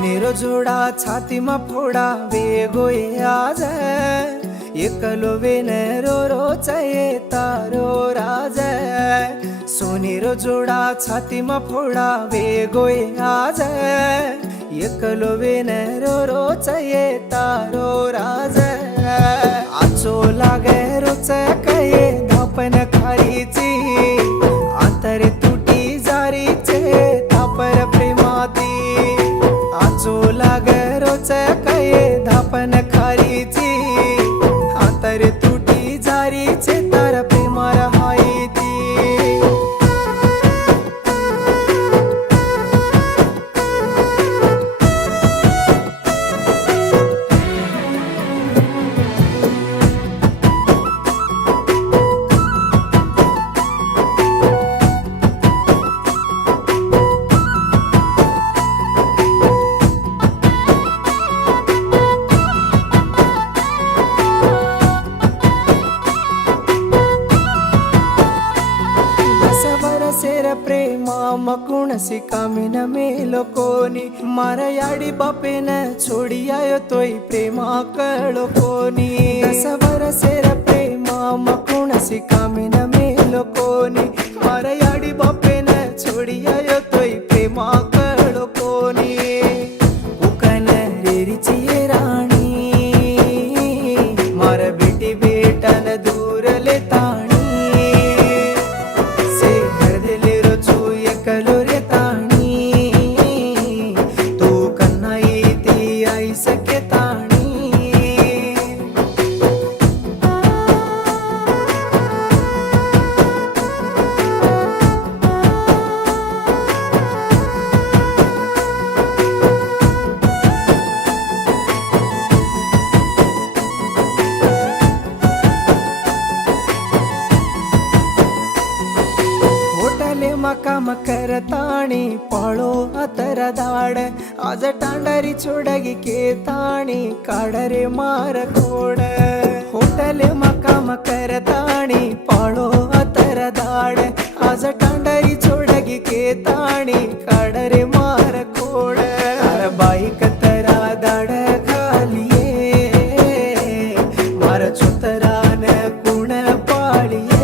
सोनेरो जोडा छातीमा फोडा वेगो ये आज एकलो वेनेरो रोचये तारो राज सोनेरो जोडा छातीमा फोडा वेगो ये आज एकलो वेनेरो रोचये तारो राज आचो लागे रोचकये धापन खारीची अंतर तुटी जारीचे थापर प्रेमाती आचो लागे रोचकये धापन खारीची अंतर तुटी जारीचे तार प्रेमा रहायती सेर प्रेमा मकुणसी कामिन मेलो कोनी मारा याडी बापेन छोडी आयो तोय प्रेमा कळो कोनी दसवर सेर प्रेमा मकुणसी कामिन मेलो कोनी मारा याडी बापेन छोडी आयो तोय प्रेमा कळो कोनी उकन रेरीची ये राणी मारा बेटी बेटन दूर लेताणी काम करताणी पाळो अतर दाड आज टांडारी छोडगी केताणी काढरे मार कोड होटले मकाम करताणी पाळो अतर दाड आज टांडारी छोडगी केताणी काढरे मार कोड बाई कतरा दाड खालिये मार चुतरान कुण पाळिये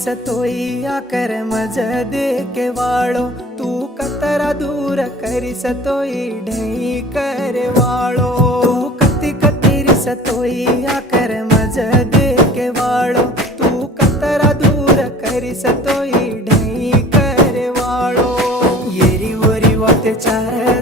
सतोई आकर मज दे के वाळो तू कतरा दूर करी सतोई ढई करे वाळो तू कति कतिरी सतोई आकर मज दे के वाळो तू कतरा दूर करी सतोई ढई करे वाळो येरी वरी वाते चार